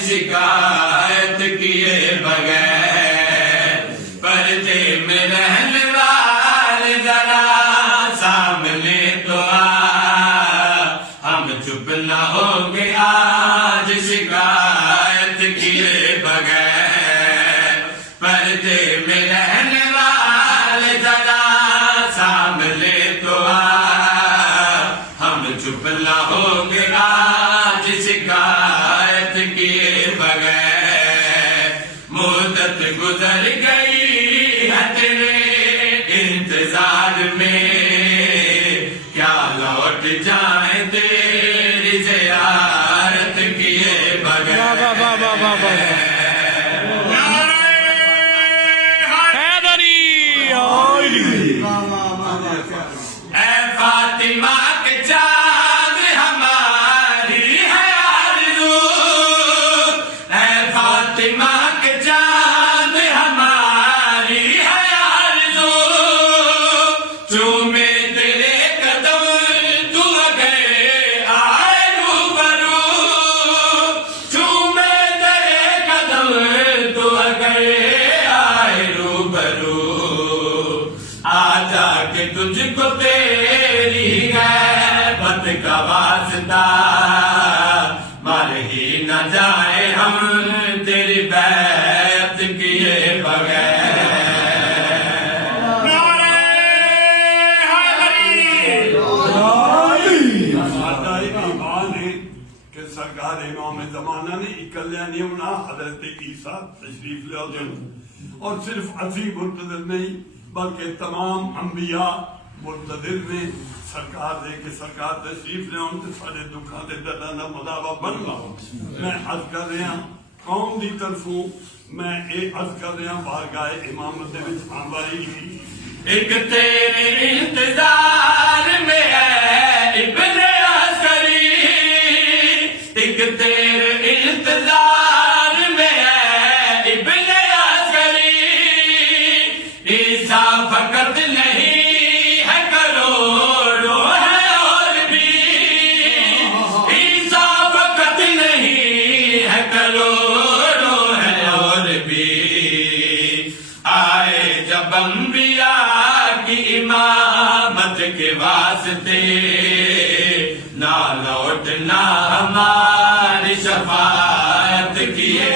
شکایت کیے بغیر پردے میں رہنے والے ذرا سامنے تو آ ہم چپ نہ ہو گے آج شکایت کیے بغیر پردے میں رہنے والے ذرا سامنے تو آ ہم چپ نہ ہو گے آج شکایت کیے بغیر مدت گزر گئی ہے تیرے انتظار میں کیا لوٹ جائیں تیری زیارت کیے بغیر اے فاطمہ کے چاند ہماری ہے آرزو اے فاطمہ کے چاند ہماری ہے آرزو چومے تیرے قدم تو اگر آئے روبرو چومے تیرے قدم تو اگر آئے روبرو آ جا کے تجھ کو تیری غیبت کا واسطہ مر ہی نہ جائے ہم تیری بیعت کیے بغیر سرداری کی بات ہے کہ سرکار امام زمانہ نے اکلیا نہیں ہونا حضرت عیسیٰ تشریف لے آتے ہیں اور صرف اسی منتظر نہیں بلکہ تمام انبیاء منتظر میں سرکار دے کے سرکار تشریف لے آتے سارے دکھاں دے دردانہ مداوع بن گا میں عرض کر رہا ہوں قوم دی طرفوں میں عرض کر رہا ہوں بارگاہ امامت دے وچ آمباری ایک تیرے انتظار میں ہے ابن عسکری ایک تیرے انتظار میں ہے ابن عسکری عیسیٰ فقط نہیں ہے کروڑوں ہے اور بھی عیسیٰ فقط نہیں ہے کروڑوں ہے اور بھی آئے جب انبیاء کی امامت کے واسطے نہ لوٹنا ہماری شفاعت کیے